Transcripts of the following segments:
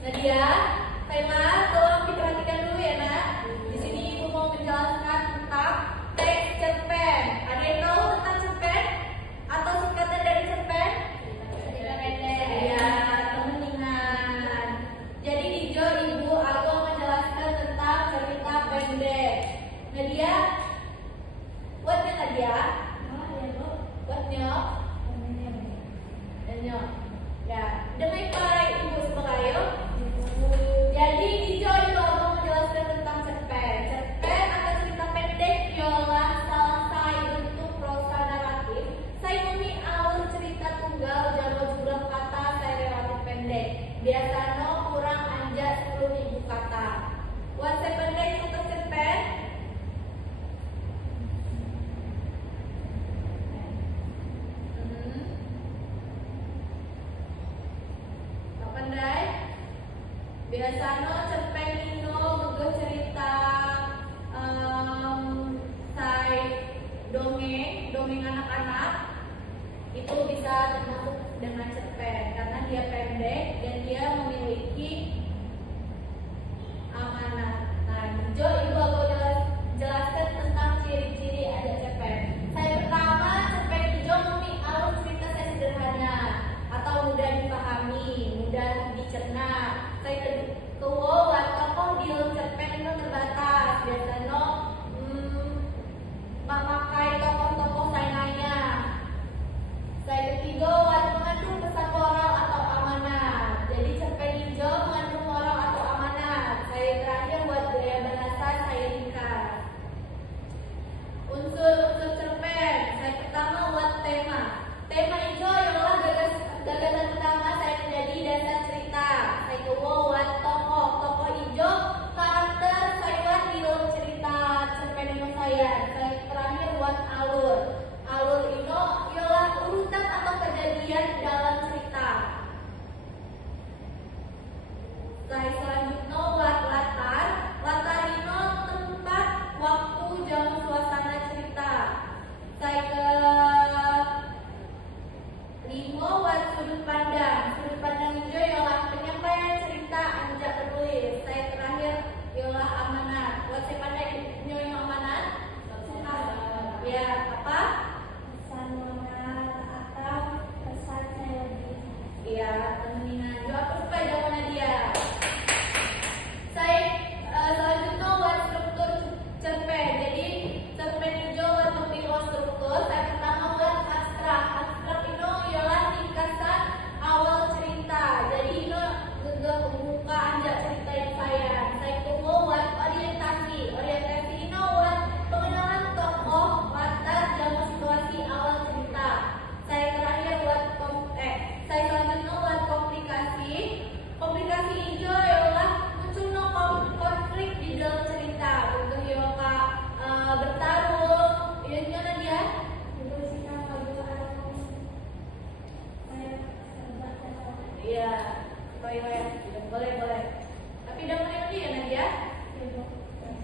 Nadia, Saima, tolong diperhatikan dulu ya nak. Di sini ibu mau menjelaskan tentang teks cerpen. Ada yang tahu tentang cerpen? Atau singkatan dari cerpen? Cerita pendek. Ya, temeningan. Jadi Ijo, ibu, aku mau menjelaskan tentang cerita pendek. Nadia, buatnya Nadia? Buatnya? Danyo. Ya, demi baik ibu sebagai. Jadi Ijo itu mau menjelaskan tentang cerpen. Cerpen atau cerita pendek ialah salah satu bentuk prosa naratif. Saya memilih alur cerita tunggal jago jumlah kata saya relatif pendek. Biasanya kurang anjak 10.000 kata. Buat saya pendek untuk cerpen. Pandai. Biasanya cerpen ini untuk cerita dongeng anak-anak itu bisa termasuk dengan cerpen karena dia pendek dan dia memiliki amanat. Nah, Jo, ibu aku jelaskan tentang ciri-ciri ada cerpen. Saya pertama, cerpen Jo memiliki alur cerita saya sederhana atau mudah dipahami, mudah dicerna. Saya kedua, tokoh di dalam cerpen itu terbatas. Biasanya memakai tokoh-tokoh saingannya. Saya ketiga, mengandung pesan moral atau amanat. Jadi cerpen hijau mengandung moral atau amanat. Saya terakhir buat gaya bahasa saya ringkas. Unsur-unsur cerpen. Saya pertama buat tema. Tema hijau ialah gagasan utama saya menjadi dasar cerita. Saya kedua buat tokoh hijau karakter saya buat di dalam cerita cerpen ini saya. Saya terakhir buat alur. Alur ini ialah urutan atau kejadian dalam cerita. Saya selanjutnya buat latar. Latar ini tempat, waktu, jam, suasana cerita. Saya ke 5 buat sudut pandang. Sudut pandang hijau ialah penyampaian cerita anjak penulis. Saya terakhir ialah amanat. Buat saya pandai yang amanat? Ya, apa? Pesan moral atau pesan saya lebih. Iya, temeningan. Jawab supaya jawabannya dia. Saya selanjutnya buat struktur cerpen. Jadi cerpen hijau buat memilih struktur. Saya pertama buat abstrak. Abstrak itu ialah ringkasan awal cerita. Jadi ini juga membuka anjak cerita yang saya kedua buat orientasi. Orientasi ini buat pengenalan tokoh, latar, dan situasi awal cerita. Saya terakhir buat saya selanjutnya buat komplikasi. Komplikasi hijau ialah munculnya konflik di dalam cerita. Untuk yoga bertarung, ini dia. Iya, boleh. Tapi dengerin dia Nadia.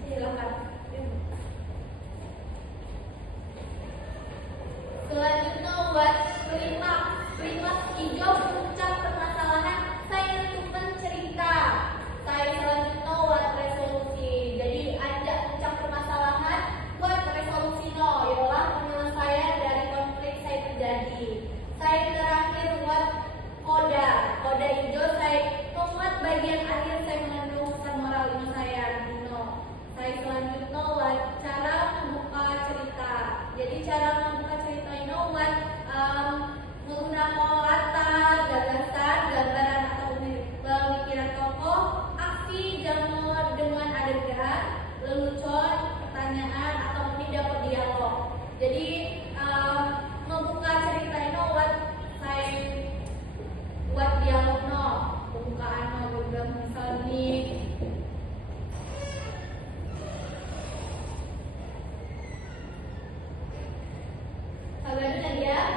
Silakan. Selanjutnya buat klimaks hijau puncak permasalahan. Saya menentukan cerita. Saya selanjutnya buat resolusi. Jadi ajak puncak permasalahan buat resolusi ialah penyelesaian dari konflik saya terjadi. Saya terakhir buat koda. Koda hijau saya membuat bagian akhir saya mengandung pesan moral ini saya. Saya selanjutnya buat cara membuka cerita. Jadi cara membuka cerita ini buat menggunakan latar, gagasan, gambaran atau pemikiran tokoh, aksi jamur dengan adegan, lelucon, pertanyaan atau mungkin dapat dialog. Jadi membuka cerita ini buat dialog pembukaan juga misalnya Nadia.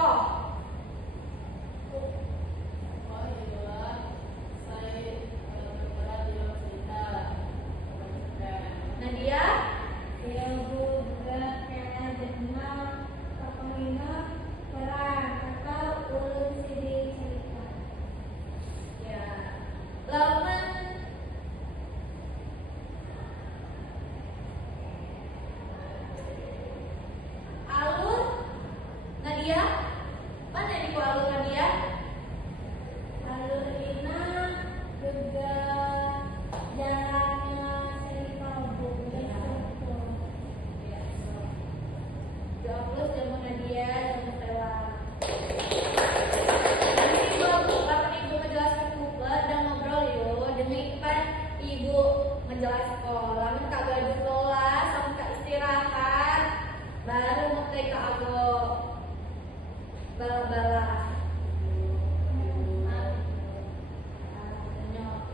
tokoh. Oh iya, saya bergerak di dalam cerita. Nadia? Dia juga kena jenang kepemimpinan peran atau ulun sidik cerita. Ya. Lawan alur Nadia? Mana yang ku alur Nadia? Alur Ina juga jalannya cerita buku. Jawab jamu Nadia, jamu Stella. Nanti ibu kapan ibu menjelaskan buku dan ngobrol yuk. Demi kan ibu menjelaskan sekolah, kak gaduh sekolah, sama kak istirahat, baru mulai kak ago bala-bala.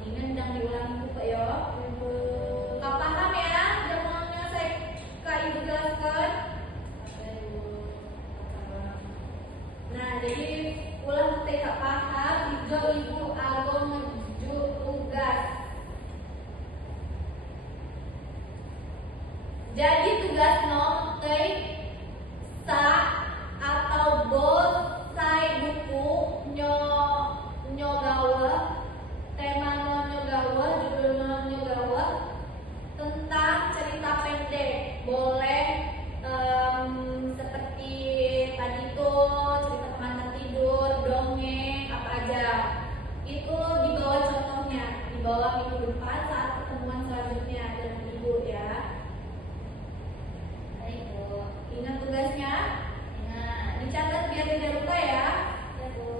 Ingin dan diulangi buku yo. Kak paham ya? Jamuannya saya kak ibu jelaskan. Nah, jadi ulang TK paham, hijau ibu ago menuju tugas. Jadi tugas nom teh sa atau bos sai buku nyo gawe tema nyo gawe judul nyo gawe tentang cerita pendek. Boleh seperti tadi tuh cerita pengantar tidur, dongeng, apa aja. Itu di bawah contohnya, di bawah minggu depan saat pertemuan selanjutnya dengan ibu ya. Baik Bu, ingat tugasnya? Ingat, dicatat biar tidak lupa ya. Ya Bu.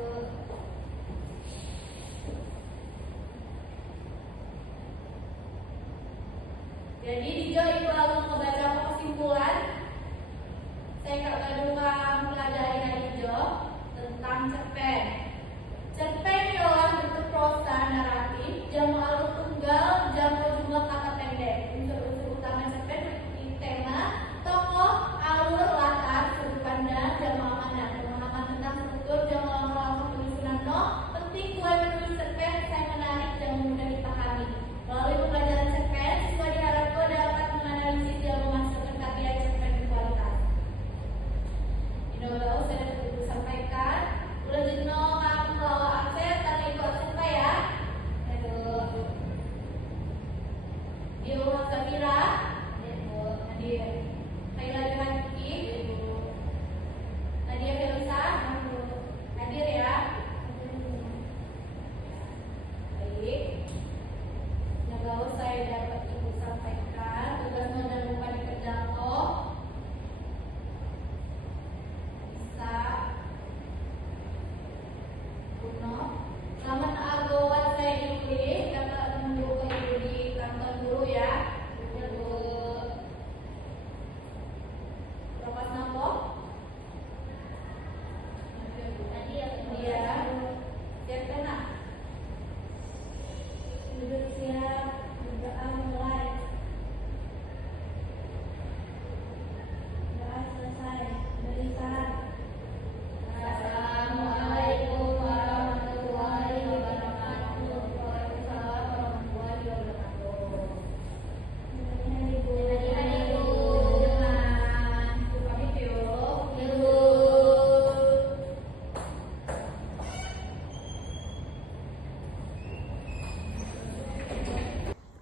Jadi di ibu lalu membaca kesimpulan. Saya kak kedua mempelajari hari hijau tentang cerpen. Cerpen ialah bentuk prosa naratif, jamu alur tunggal, jamu jumlah kata pendek. Unsur-unsur utama cerpen meliputi tema, tokoh, alur, latar, sudut pandang, jamu amanah. Pemahaman tentang struktur, jamu langkah penyusunan no. Penting gue menulis cerpen, saya menarik dan mudah dipahami. Melalui pembelajaran cerpen, siswa diharapkan dapat menganalisis dan menghasilkan karya cerpen berkualitas. Inogau saya dapat ibu sampaikan. Ulah jenuh kamu bawa akses karena ibu akses apa ya? Aduh. Dia ulang Safira. Ibu. Nadia. Kaila Johanki. Ibu. Nadia Felisa. Ibu. Hadir ya. Baik. Inogau saya dapat ibu sampaikan. Tugas dan lupa dikerjakan kok. Selamat agowan saya dipilih kata menunggu ibu di kantor guru ya. Ibu lepas nama tadi ya dia siap kena Duduk siap, berdoa mulai. Doa selesai. Beri salam. Assalamualaikum warahmatullahi wabarakatuh. Waalaikumsalam warahmatullahi wabarakatuh. Hari ibu jangan lupa video. Ibu.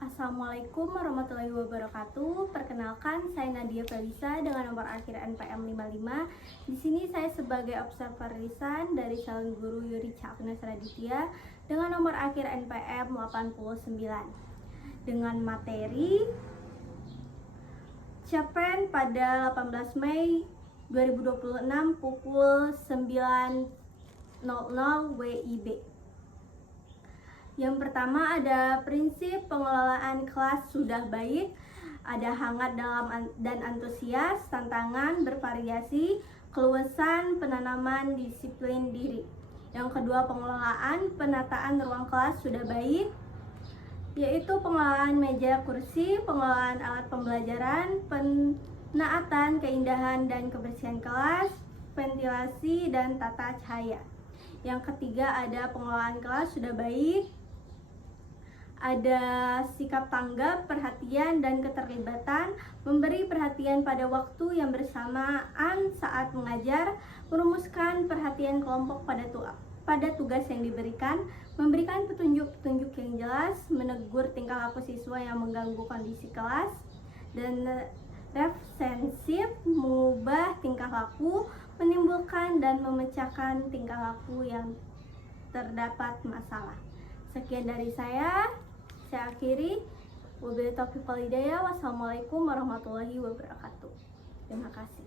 Assalamualaikum warahmatullahi wabarakatuh. Perkenalkan, saya Nadia Felisa dengan nomor akhir NPM 55. Di sini saya sebagai observer lisan dari calon guru Yuri Caknes Raditya dengan nomor akhir NPM 89. Dengan materi cerpen pada 18 Mei 2026 pukul 9.00 WIB. Yang pertama ada prinsip pengelolaan kelas sudah baik, ada hangat dalam dan antusias, tantangan bervariasi, keluasan, penanaman disiplin diri. Yang kedua pengelolaan penataan ruang kelas sudah baik, yaitu pengelolaan meja kursi, pengelolaan alat pembelajaran, penaatan keindahan dan kebersihan kelas, ventilasi ventilasi, dan tata cahaya. Yang ketiga ada pengelolaan kelas sudah baik, ada sikap tanggap, perhatian, dan keterlibatan, memberi perhatian pada waktu yang bersamaan saat mengajar, merumuskan perhatian kelompok pada tugas yang diberikan, memberikan petunjuk-petunjuk yang jelas, menegur tingkah laku siswa yang mengganggu kondisi kelas, dan reflensif, mengubah tingkah laku, menimbulkan dan memecahkan tingkah laku yang terdapat masalah. Sekian dari saya akhiri. Wabillahi taufiq wal hidayah. Wassalamualaikum warahmatullahi wabarakatuh. Terima kasih.